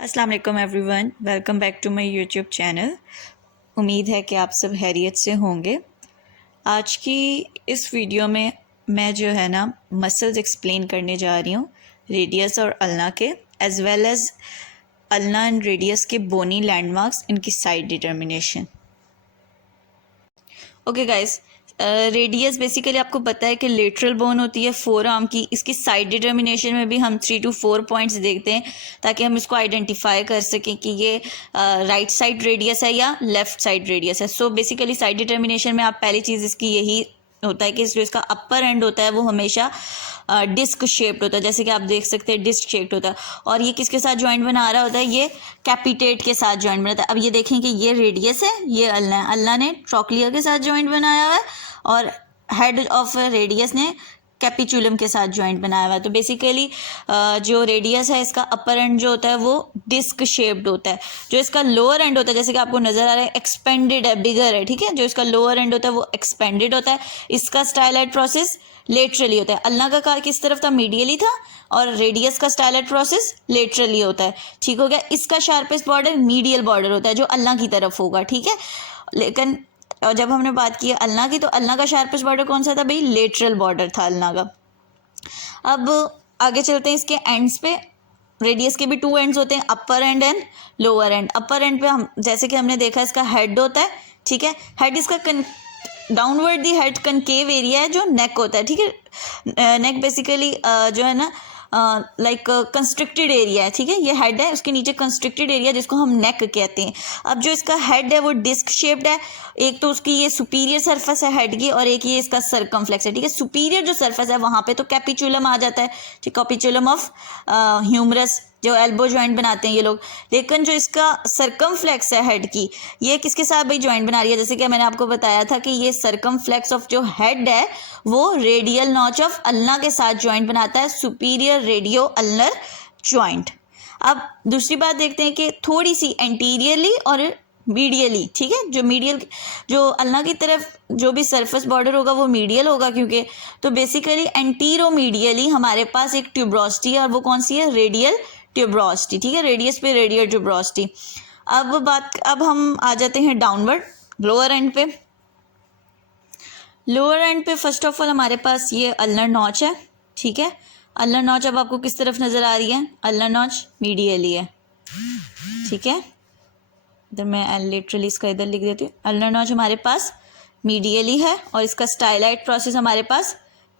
अस्सलाम वालेकुम everyone, welcome back to my YouTube channel. उम्मीद है कि आप सब खैरियत से होंगे। आज की इस वीडियो में मैं जो है ना मसल्स एक्सप्लेन करने जा रही हूँ, रेडियस और अल्ना के, as well as ulna and radius के बोनी लैंडमार्क्स, इनकी side determination. Okay guys, radius basically आपको पता है कि लेटरल बोन होती है फोर आर्म की। इसकी साइड डिटर्मिनेशन में भी हम 3 to 4 पॉइंट्स देखते हैं ताकि हम इसको आइडेंटिफाई कर सकें कि ये राइट साइड रेडियस है या लेफ़्ट साइड रेडियस है। सो बेसिकली साइड डिटर्मिनेशन में आप पहली चीज़ इसकी यही होता है कि जो इसका अपर एंड होता है वो हमेशा डिस्क शेप्ड होता है, जैसे कि आप देख सकते हैं डिस्क शेप्ड होता है। और ये किसके साथ जॉइंट बना रहा होता है? ये कैपिटेट के साथ जॉइंट बनाता है। अब ये देखें कि ये रेडियस है, ये अल्ला है, अल्ला ने ट्रोक्लिया के साथ जॉइंट बनाया हुआ है और हेड ऑफ रेडियस ने कैपिचुलम के साथ जॉइंट बनाया हुआ है। तो बेसिकली जो रेडियस है इसका अपर एंड जो होता है वो डिस्क शेप्ड होता है। जो इसका लोअर एंड होता है, जैसे कि आपको नजर आ रहा है, एक्सपेंडेड है, बिगर है, ठीक है। जो इसका लोअर एंड होता है वो एक्सपेंडेड होता है। इसका स्टाइलाइट प्रोसेस लेटरली होता है। अल्लाह का कार किस तरफ था? मीडियली था। और रेडियस का स्टाइलाइट प्रोसेस लेटरली होता है, ठीक हो गया। इसका शार्पेस्ट बॉर्डर मीडियल बॉर्डर होता है जो अल्लाह की तरफ होगा, ठीक है। लेकिन और जब हमने बात की अल्लाह की, तो अल्लाह का शार्पेस्ट बॉर्डर कौन सा था भाई? लेटरल बॉर्डर था अल्लाह का। अब आगे चलते हैं इसके एंड्स पे। रेडियस के भी 2 एंड्स होते हैं, upper end end lower end. Upper end पे हम जैसे कि हमने देखा इसका हेड होता है, ठीक है। हेड इसका downward the head concave area है जो नेक होता है, ठीक है। नेक बेसिकली जो है ना लाइक कंस्ट्रिक्टेड एरिया है, ठीक है। ये हेड है, उसके नीचे कंस्ट्रिक्टेड एरिया जिसको हम नेक कहते हैं। अब जो इसका हेड है वो डिस्क शेप्ड है। एक तो उसकी ये सुपीरियर सरफेस है हेड की, और एक ये इसका सरकमफ्लेक्स है, ठीक है। सुपीरियर जो सरफेस है वहाँ पे तो कैपिचुलम आ जाता है, ठीक, कैपिचुलम ऑफ ह्यूमरस, जो एल्बो जॉइंट बनाते हैं ये लोग। लेकिन जो इसका सरकमफ्लेक्स है हेड की, ये किसके साथ भाई जॉइंट बना रही है? जैसे कि मैंने आपको बताया था कि ये सरकमफ्लेक्स ऑफ जो हेड है वो रेडियल नॉच ऑफ अल्ना के साथ जॉइंट बनाता है, सुपीरियर रेडियो अल्नर जॉइंट। अब दूसरी बात देखते हैं कि थोड़ी सी एंटीरियरली और मीडियली, ठीक है। जो मीडियल, जो अल्ना की तरफ जो भी सरफेस बॉर्डर होगा वो मीडियल होगा, क्योंकि तो बेसिकली एंटीरो मीडियली हमारे पास एक ट्यूब्रोसिटी है, और वो कौन सी है? रेडियल ट्यूब्रोसिटी, ठीक है। रेडियस पे रेडियल ट्यूब्रोसिटी। अब हम आ जाते हैं डाउनवर्ड, लोअर एंड पे। लोअर एंड पे फर्स्ट ऑफ ऑल हमारे पास ये अल्नर नॉच है, ठीक है। अल्नर नॉच अब आपको किस तरफ नज़र आ रही है? अल्नर नॉच मीडियली है, ठीक है। इधर मैं लिटरली इसका इधर लिख देती हूँ। अल्नर नॉच हमारे पास मीडियली है और इसका स्टाइलाइट प्रोसेस हमारे पास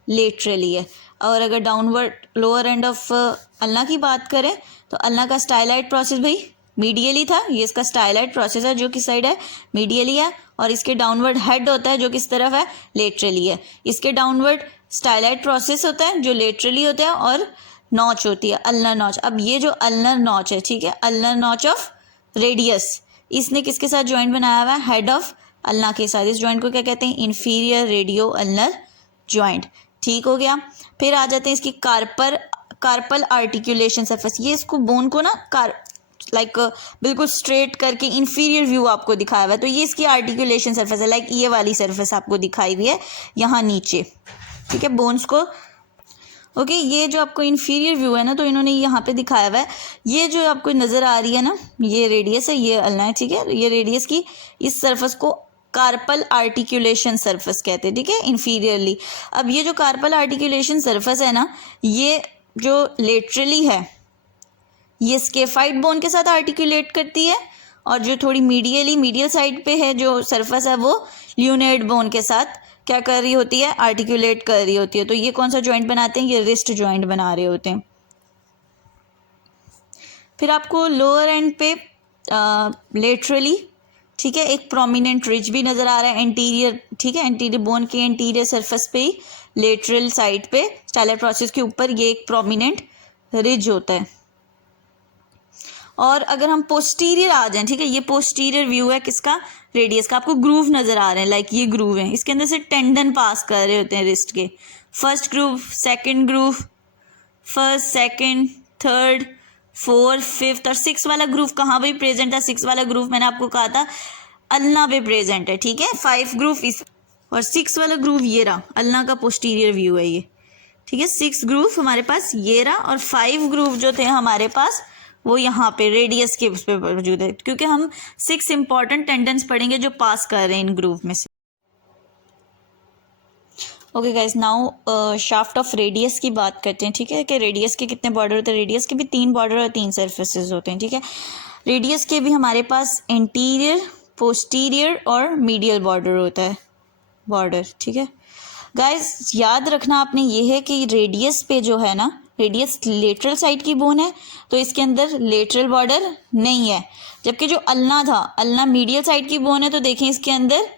लेटरली है। और अगर डाउनवर्ड लोअर एंड ऑफ अल्लाह की बात करें तो अल्लाह का स्टाइलाइट प्रोसेस भाई मीडियली था। ये इसका स्टाइलाइट प्रोसेस है जो किस साइड है? मीडियली है। और इसके डाउनवर्ड हेड होता है जो किस तरफ है? लेटरली है। इसके डाउनवर्ड स्टाइलाइट प्रोसेस होता है जो लेटरली होता है, और नॉच होती है अल्नर नॉच। अब ये जो अल्नर नॉच है, ठीक है, अल्नर नॉच ऑफ रेडियस, इसने किसके साथ जॉइंट बनाया हुआ है? हेड ऑफ अल्लाह के साथ। इस जॉइंट को क्या कहते हैं? इंफीरियर रेडियो अल्नर जॉइंट, ठीक हो गया। फिर आ जाते हैं इसकी कार्पल आर्टिकुलेशन सरफेस। ये इसको बोन को ना बिल्कुल स्ट्रेट करके इंफीरियर व्यू आपको दिखाया हुआ है, तो ये इसकी आर्टिकुलेशन सरफेस है। लाइक ये वाली सरफेस आपको दिखाई हुई है यहाँ नीचे, ठीक है, बोन्स को। ओके, ये जो आपको इंफीरियर व्यू है ना, तो इन्होंने यहाँ पे दिखाया हुआ है। ये जो आपको नज़र आ रही है ना, ये रेडियस है, ये अल्ना है, ठीक है। ये रेडियस की इस सरफेस को कार्पल आर्टिकुलेशन सरफेस कहते हैं, ठीक है, इंफीरियरली। अब ये जो कार्पल आर्टिकुलेशन सरफेस है ना, ये जो लेटरली है ये स्केफाइड बोन के साथ आर्टिकुलेट करती है, और जो थोड़ी मीडियल साइड पे है जो सरफेस है वो ल्यूनेड बोन के साथ क्या कर रही होती है? आर्टिकुलेट कर रही होती है। तो ये कौन सा जॉइंट बनाते हैं? ये रिस्ट जॉइंट बना रहे होते हैं। फिर आपको लोअर एंड पे लेटरली, ठीक है, एक प्रोमिनेंट रिज भी नज़र आ रहा है एंटीरियर, ठीक है। एंटीरियर बोन के एंटीरियर सरफेस पे ही लेटरल साइड पे स्टाइलर प्रोसेस के ऊपर ये एक प्रोमिनेंट रिज होता है। और अगर हम पोस्टीरियर आ जाएं, ठीक है, ये पोस्टीरियर व्यू है किसका? रेडियस का। आपको ग्रूव नज़र आ रहे हैं, लाइक ये ग्रूव है, इसके अंदर से टेंडन पास कर रहे होते हैं रिस्ट के। First groove, second groove, first, second, third, fourth, fifth और सिक्स वाला ग्रूव कहाँ भी प्रेजेंट है? सिक्स वाला ग्रूव मैंने आपको कहा था अल्ना पे प्रेजेंट है, ठीक है। 5 ग्रूव इस, और 6 वाला ग्रूव ये रहा, अल्ना का पोस्टीरियर व्यू है ये, ठीक है। 6 ग्रूव हमारे पास ये रहा, और 5 ग्रूव जो थे हमारे पास वो यहाँ पे रेडियस के उस पर मौजूद है, क्योंकि हम 6 इंपॉर्टेंट टेंडेंस पढ़ेंगे जो पास कर रहे हैं इन ग्रुप में से। Okay guys, now shaft of radius की बात करते हैं, ठीक है, कि रेडियस के कितने बॉर्डर होते हैं। रेडियस के भी 3 बॉर्डर और 3 सरफेसेस होते हैं, ठीक है। रेडियस के भी हमारे पास एंटीरियर, पोस्टीरियर और मीडियल बॉर्डर होता है, बॉर्डर, ठीक है। गाइस याद रखना आपने ये है कि रेडियस पे जो है ना, रेडियस लेटरल साइड की बोन है, तो इसके अंदर लेटरल बॉर्डर नहीं है। जबकि जो अल्ना था, अल्ना मीडियल साइड की बोन है, तो देखें इसके अंदर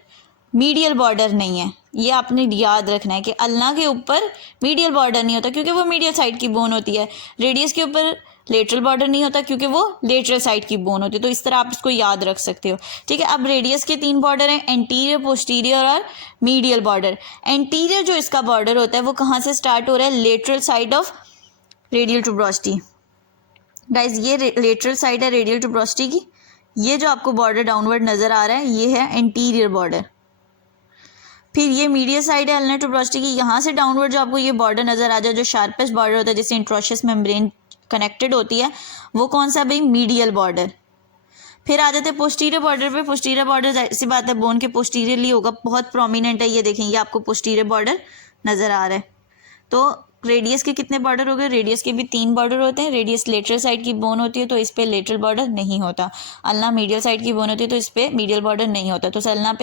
मीडियल बॉर्डर नहीं है। ये आपने याद रखना है कि अल्ना के ऊपर मीडियल बॉर्डर नहीं होता क्योंकि वो मीडियल साइड की बोन होती है। रेडियस के ऊपर लेटरल बॉर्डर नहीं होता क्योंकि वो लेटरल साइड की बोन होती है। तो इस तरह आप इसको याद रख सकते हो, ठीक है। अब रेडियस के 3 बॉर्डर हैं, एंटीरियर, पोस्टीरियर और मीडियल बॉर्डर। एंटीरियर जो इसका बॉर्डर होता है वो कहाँ से स्टार्ट हो रहा है, lateral side of radial tuberosity. Guys ये लेटरल साइड है रेडियल ट्यूबरोसिटी की। ये जो आपको बॉर्डर डाउनवर्ड नजर आ रहा है ये है एंटीरियर बॉर्डर। फिर ये मीडियल साइड है अल्नर ट्यूबरोसिटी की। यहाँ से डाउनवर्ड जो आपको ये बॉर्डर नजर आ जाए, जो शार्पेस्ट बॉर्डर होता है जिससे इंट्रोशियस मेम्ब्रेन कनेक्टेड होती है, वो कौन सा भाई, मीडियल बॉर्डर। फिर आ जाते हैं पोस्टीरियर बॉर्डर पे। पोस्टीरियर बॉर्डर ऐसी बात है बोन के पोस्टीरियरली होगा, बहुत प्रोमिनेंट है। ये देखें, ये आपको पोस्टीरियर बॉर्डर नजर आ रहा है। तो रेडियस के कितने बॉर्डर हो गए, रेडियस के भी 3 बॉर्डर होते हैं। रेडियस लेटरल साइड की बोन होती है तो इस पे लेटरल बॉर्डर नहीं होता। अल्ना मीडियल साइड की बोन होती है तो इस पे मीडियल बॉर्डर नहीं होता। तो अल्ना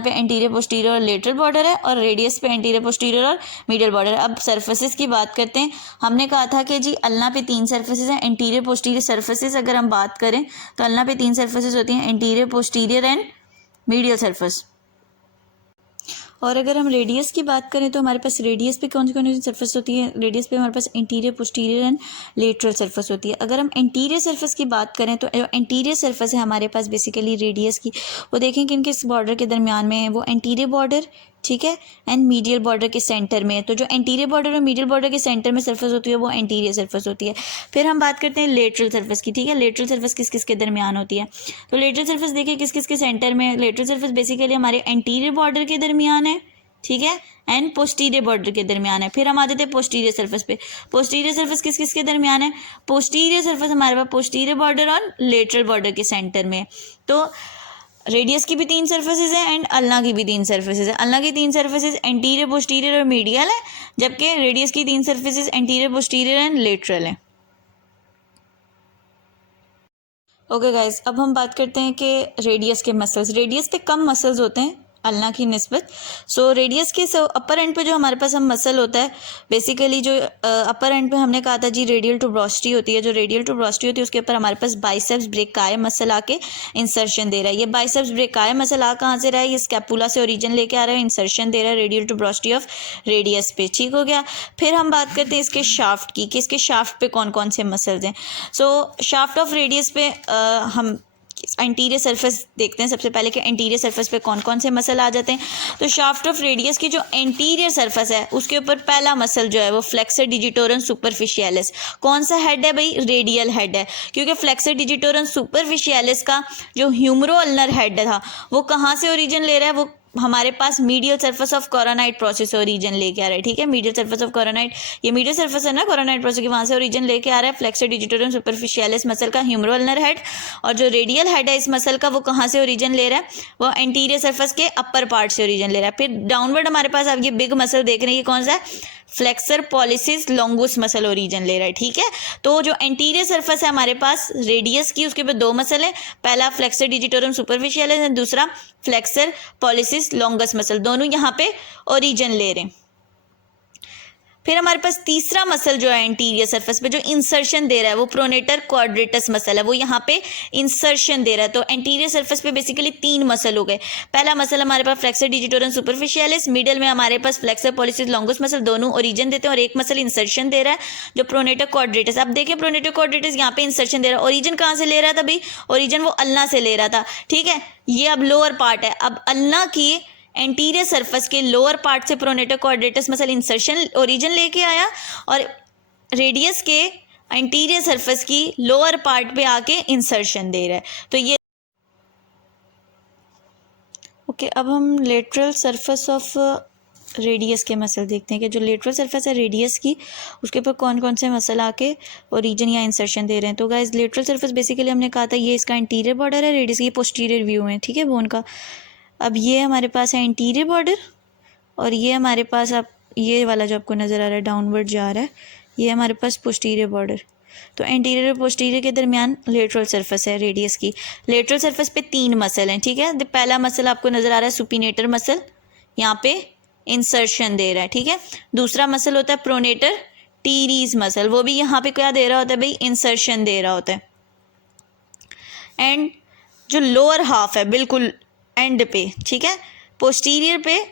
पे एंटीरियर, पोस्टीरियर और लेटरल बॉर्डर है, और रेडियस पे एंटीरियर, पोस्टीरियर और मीडियल बॉर्डर। अब सर्फेसिस की बात करते हैं। हमने कहा था कि जी अल्ना पे 3 सर्फेसिस हैं, एंटीरियर, पोस्टीरियर सर्फेसिस। अगर हम बात करें तो अल्ना पे 3 सर्फेसिस होती हैं, anterior, posterior and medial surface. और अगर हम रेडियस की बात करें तो हमारे पास रेडियस पे कौन सी सरफेस होती है, रेडियस पे हमारे पास anterior, posterior and lateral surface होती है। अगर हम इंटीरियर सरफेस की बात करें तो जो इंटीरियर सरफेस है हमारे पास बेसिकली रेडियस की, वो देखें कि किस बॉर्डर के दरमियान में है, वो एंटीरियर बॉर्डर, ठीक है, एंड मीडियल बॉर्डर के सेंटर में है। तो जो एंटीरियर बॉर्डर और मीडियल बॉर्डर के सेंटर में सरफेस होती है वो एंटीरियर सरफेस होती है। फिर हम बात करते हैं लेटरल सरफेस की, ठीक है। लेटरल सरफेस किस किस के दरमियान होती है, तो लेटरल सरफेस देखिए किस किस के सेंटर में। लेटरल सरफेस बेसिकली हमारे एंटीरियर बॉर्डर के दरमियान है, ठीक है, एंड पोस्टीरियर बॉर्डर के दरमियान है। फिर हम आ जाते हैं पोस्टीरियर सरफेस पे। पोस्टीरियर सरफेस किस किस के दरमियान है, पोस्टीरियर सरफेस हमारे पास पोस्टीरियर बॉर्डर और लेटरल बॉर्डर के सेंटर में। तो रेडियस की भी 3 सर्फेसेज हैं एंड अल्ना की भी 3 सर्फेसेज है। अल्ना की 3 सर्फेसेज एंटीरियर, पोस्टीरियर और मीडियल है, जबकि रेडियस की 3 surfaces anterior, posterior and lateral है। ओके गाइस, अब हम बात करते हैं कि रेडियस के मसल्स। रेडियस पे कम मसल्स होते हैं अल्ना की निस्बत। सो रेडियस के अपर एंड पे जो हमारे पास हम मसल होता है, बेसिकली जो अपर एंड पे हमने कहा था जी रेडियल ट्यूबरोसिटी होती है। जो रेडियल ट्यूबरोसिटी होती है उसके ऊपर हमारे पास बाइसेप्स ब्रेकाई मसल आके इंसर्शन दे रहा है। ये बाइसेप्स ब्रेकाई मसल आ कहाँ से रहा है, ये स्कैपुला से ओरिजिन लेके आ रहा है, इंसर्शन दे रहा है रेडियल ट्यूबरोसिटी ऑफ रेडियस पे, ठीक हो गया। फिर हम बात करते हैं इसके शाफ्ट की, कि इसके शाफ्ट पे कौन कौन से मसल्स हैं। सो शाफ्ट ऑफ रेडियस पे हम एंटीरियर सरफेस देखते हैं सबसे पहले कि एंटीरियर सरफेस पे कौन कौन से मसल आ जाते हैं। तो शाफ्ट ऑफ रेडियस की जो एंटीरियर सरफेस है उसके ऊपर पहला मसल जो है वो फ्लेक्सर डिजिटोरम सुपरफिशियलिस। कौन सा हेड है भाई, रेडियल हेड है, क्योंकि फ्लेक्सर डिजिटोरम सुपरफिशियलिस का जो ह्यूमरो अल्नर हेड था वो कहाँ से ओरिजिन ले रहा है, वो हमारे पास medial surface of coronoid process से ओरिजिन लेके आ रहा है, ठीक है। मीडियल सरफेस ऑफ कोरोनाइड, ये मीडियल सरफेस है ना कोरोनाइड प्रोसेस की, वहाँ से ओरिजिन लेके आ रहा है फ्लेक्सर डिजिटोरम सुपरफिशियलिस मसल का ह्यूमरो अल्नर हेड। और जो रेडियल हेड है इस मसल का वो कहाँ से ओरिजिन ले रहा है, वो एंटीरियर सरफेस के अपर पार्ट से ओरिजिन ले रहा है। फिर डाउनवर्ड हमारे पास अब ये बिग मसल देख रहे हैं, ये कौन सा है, flexor pollicis longus muscle origin ले रहा है, ठीक है। तो जो एंटीरियर सरफेस है हमारे पास रेडियस की, उसके ऊपर 2 मसल है, पहला फ्लेक्सर डिजिटोरम सुपरफिशियलिस है, दूसरा फ्लेक्सर पॉलिसिस लॉन्गस मसल, दोनों यहाँ पे ओरिजिन ले रहे हैं। फिर हमारे पास तीसरा मसल जो है एंटीरियर सरफेस पे जो इंसर्शन दे रहा है वो प्रोनेटर क्वाड्रेटस मसल है, वो यहाँ पे इंसर्शन दे रहा है। तो एंटीरियर सरफेस पे बेसिकली 3 मसल हो गए। पहला मसल हमारे पास फ्लेक्सर डिजिटोरम सुपरफिशियलिस, मिडिल में हमारे पास फ्लेक्सर पॉलिसिस लॉन्गस मसल, दोनों ओरिजिन देते हैं, और एक मसल इंसर्शन दे रहा है जो प्रोनेटर क्वाड्रेटस। अब देखिए प्रोनेटर क्वाड्रेटस यहाँ पे इंसर्शन दे रहा है, ओरिजिन कहाँ से ले रहा था भाई, ओरिजिन वो अल्ना से ले रहा था, ठीक है। ये अब लोअर पार्ट है, अब अल्ना की एंटीरियर सरफेस के लोअर पार्ट से pronator quadratus muscle insertion origin लेके आया, और रेडियस के एंटीरियर सरफेस की लोअर पार्ट पे आके इंसर्शन दे रहा है। तो ये ओके अब हम लेटरल सरफेस ऑफ रेडियस के मसल देखते हैं कि जो लेटरल सरफेस है रेडियस की, उसके ऊपर कौन कौन से मसल आके ओरिजिन या इंसर्शन दे रहे हैं। तो गाइस लेटरल सरफेस बेसिकली हमने कहा था ये इसका इंटीरियर बॉर्डर है, रेडियस की पोस्टीरियर व्यू है, ठीक है, बोन का। अब ये हमारे पास है इंटीरियर बॉर्डर, और ये हमारे पास आप ये वाला जो आपको नज़र आ रहा है डाउनवर्ड जा रहा है, ये हमारे पास पोस्टीरियर बॉर्डर। तो एंटीरियर और पोस्टीरियर के दरमियान लेटरल सरफेस है रेडियस की। लेटरल सरफेस पे 3 मसल हैं, ठीक है। पहला मसल आपको नज़र आ रहा है सुपिनेटर मसल, यहाँ पे इंसर्शन दे रहा है, ठीक है। दूसरा मसल होता है प्रोनेटर टीरीज मसल, वो भी यहाँ पे क्या दे रहा होता है भाई, इंसर्शन दे रहा होता है। एंड जो लोअर हाफ है बिल्कुल एंड पे, ठीक है, पोस्टीरियर पे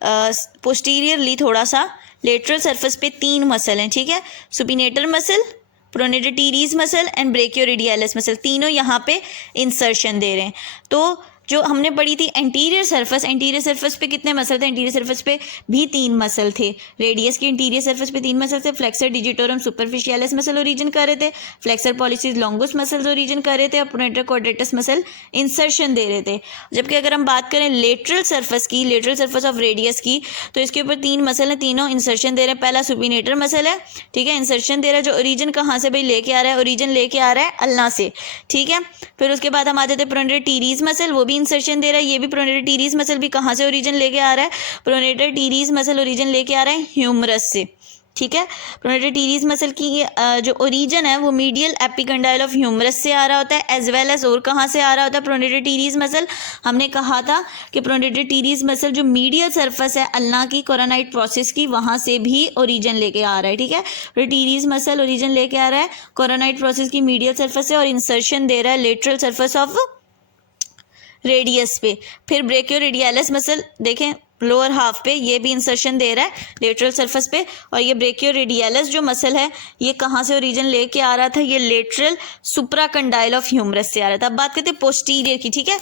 पोस्टीरियरली थोड़ा सा लेटरल सरफेस पे 3 मसल हैं, ठीक है। Supinator muscle, pronator teres muscle and ब्रेकियोरेडियलिस muscle, तीनों यहाँ पे इंसर्शन दे रहे हैं। तो जो हमने पढ़ी थी एंटीरियर सरफेस पे कितने मसल थे, एंटीरियर सरफेस पे भी 3 मसल थे। रेडियस की इंटीरियर सरफेस पे 3 मसल थे। Flexor digitorum superficialis muscle origin कर रहे थे, फ्लेक्सर पॉलिसिस लॉन्गुस मसल्स ओरिजिन कर रहे थे, और प्रोनेटर क्वाड्रेटस मसल इंसर्शन दे रहे थे। जबकि अगर हम बात करें लेटरल सरफेस की, लेटरल सरफेस ऑफ रेडियस की, तो इसके ऊपर 3 मसल हैं, तीनों इंसर्शन दे रहे हैं। पहला सुपिनेटर मसल है, ठीक है, इंसर्शन दे रहा है, जो ओरिजिन कहाँ से भाई लेके आ रहा है, ओरिजिन लेके आ रहा है अल्ना से, ठीक है। फिर उसके बाद हम आते थे प्रोनेटर टीरीज मसल, वो भी इंसर्शन दे रहा है। ये भी प्रोनेटर टीरीज मसल भी कहाँ से ओरिजिन लेके आ रहा है, प्रोनेटर टीरीज मसल ओरिजिन लेके आ रहा है ह्यूमरस से, ठीक है। प्रोनेटर टीरीज मसल की जो ओरिजिन है वो मीडियल एपिकंडाइल ऑफ ह्यूमरस से आ रहा होता है, एज वेल एज और कहाँ से आ रहा होता है प्रोनेटर टीरीज मसल। हमने कहा था कि प्रोनेटर टीरीज मसल जो मीडियल सरफेस है अल्ना की कोरोनाइड प्रोसेस की, वहाँ से भी ओरिजिन लेके आ रहा है, ठीक है। टीरीज मसल ओरिजिन लेके आ रहा है कोरोनाइड प्रोसेस की मीडियल सरफेस से, और इंसर्शन दे रहा है लेटरल सरफेस ऑफ रेडियस पे। फिर ब्रेकियोरेडियलिस मसल देखें लोअर हाफ पे, ये भी इंसर्शन दे रहा है लेटरल सरफेस पे। और ये ब्रेकियोरेडियलिस जो मसल है ये कहाँ से ओरिजिन लेके आ रहा था, ये लेटरल सुप्राकंडाइल ऑफ ह्यूमरस से आ रहा था। अब बात करते हैं पोस्टीरियर की, ठीक है,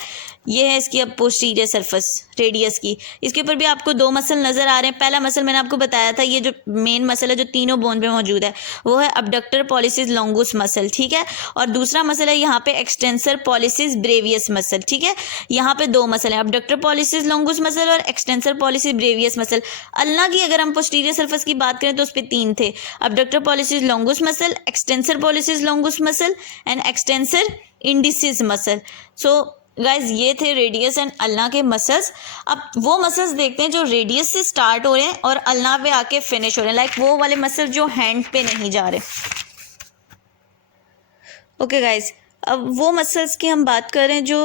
ये है इसकी अब पोस्टीरियर सरफेस रेडियस की। इसके ऊपर भी आपको 2 मसल नजर आ रहे हैं। पहला मसल मैंने आपको बताया था, ये जो मेन मसल है जो तीनों बोन पे मौजूद है वो है अबडक्टर पॉलिसिस लॉन्गुस मसल, ठीक है। और दूसरा मसल है यहाँ पे एक्सटेंसर पॉलिसिस ब्रेवियस मसल, ठीक है। यहाँ पे 2 मसल है, अबडक्टर पॉलिसिस लॉन्गुस मसल और extensor pollicis Bravais muscle. Ulna की अगर हम पोस्टीरियर सरफेस की बात करें तो उस पर 3 थे, abductor pollicis longus muscle, extensor pollicis longus muscle and extensor indicis muscle. So guys ये थे रेडियस एंड अल्ना के मसल्स। अब वो मसल्स देखते हैं जो रेडियस से स्टार्ट हो रहे हैं और अल्ना पे आके फिनिश हो रहे हैं, लाइक वो वाले मसल जो हैंड पे नहीं जा रहे। ओके गाइज, अब वो मसल्स की हम बात करें जो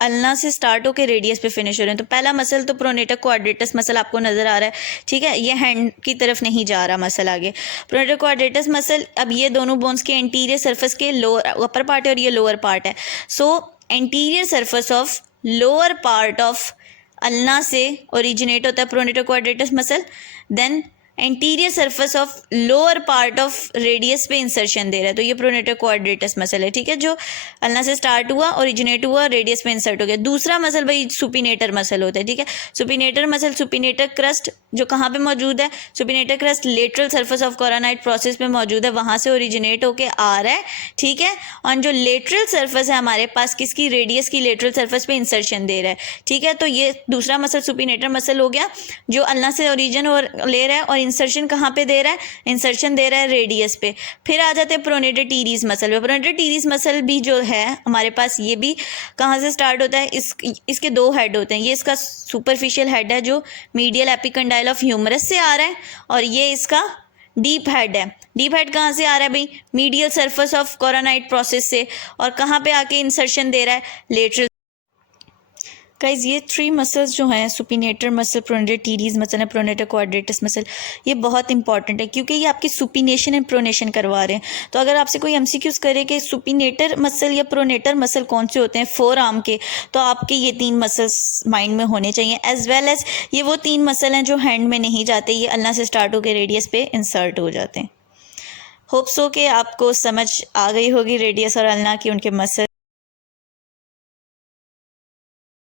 अल्ना से स्टार्ट होकर रेडियस पे फिनिश हो रहे हैं। तो पहला मसल तो प्रोनेटर क्वाड्रेटस मसल आपको नजर आ रहा है, ठीक है, ये हैंड की तरफ नहीं जा रहा मसल आगे। प्रोनेटर क्वाड्रेटस मसल, अब ये दोनों बोन्स के एंटीरियर सरफेस के लोअर अपर पार्ट है और ये लोअर पार्ट है। So anterior surface of lower part of ulna से ओरिजिनेट होता है pronator quadratus muscle, then anterior surface of lower part of radius पे इंसर्शन दे रहा है, तो ये प्रोनेटर क्वाड्रेटस मसल है, ठीक है, जो अल्ना से स्टार्ट हुआ, ओरिजिनेट हुआ, रेडियस पे इंसर्ट हो गया। दूसरा मसल भाई सुपिनेटर मसल होता है, ठीक है। सुपिनेटर मसल, सुपिनेटर क्रस्ट जो कहाँ पे मौजूद है, supinator crest lateral surface of coronoid process पे मौजूद है, वहाँ से ओरिजिनेट होके आ रहा है, ठीक है। और जो लेटरल सरफेस है हमारे पास किसकी, रेडियस की लेटरल सरफेस पे इंसर्शन दे रहा है, ठीक है। तो ये दूसरा मसल सुपिनेटर मसल हो गया जो अल्ना से ओरिजिन और ले रहा है, और इंसर्शन कहाँ पे दे रहा है, इंसर्शन दे रहा है रेडियस पे। फिर आ जाते हैं प्रोनेटर टीरीज मसल पे। प्रोनेटर टीरीज मसल भी जो है हमारे पास, ये भी कहाँ से स्टार्ट होता है, इसके 2 हेड होते हैं। ये इसका सुपरफिशियल हेड है जो मीडियल एपिकंडाइल ऑफ ह्यूमरस से आ रहा है, और ये इसका डीप हेड है। डीप हेड कहाँ से आ रहा है भाई, medial surface of coronoid process से, और कहाँ पे आके इंसर्शन दे रहा है, लेटरल। गाइज ये 3 मसल्स जो हैं, supinator muscle, pronator teres muscle है, प्रोनेटर क्वाड्रेटस मसल, ये बहुत इंपॉर्टेंट है क्योंकि ये आपकी सुपिनेशन एंड प्रोनेशन करवा रहे हैं। तो अगर आपसे कोई एमसीक्यूज करे कि सुपिनेटर मसल या प्रोनेटर मसल कौन से होते हैं फोर आर्म के, तो आपके ये 3 मसल्स माइंड में होने चाहिए, एज वेल एज ये वो 3 मसल हैं जो हैंड में नहीं जाते, ये अल्ना से स्टार्ट होकर रेडियस पे इंसर्ट हो जाते हैं। होप सो कि आपको समझ आ गई होगी रेडियस और अल्ना की उनके मसल।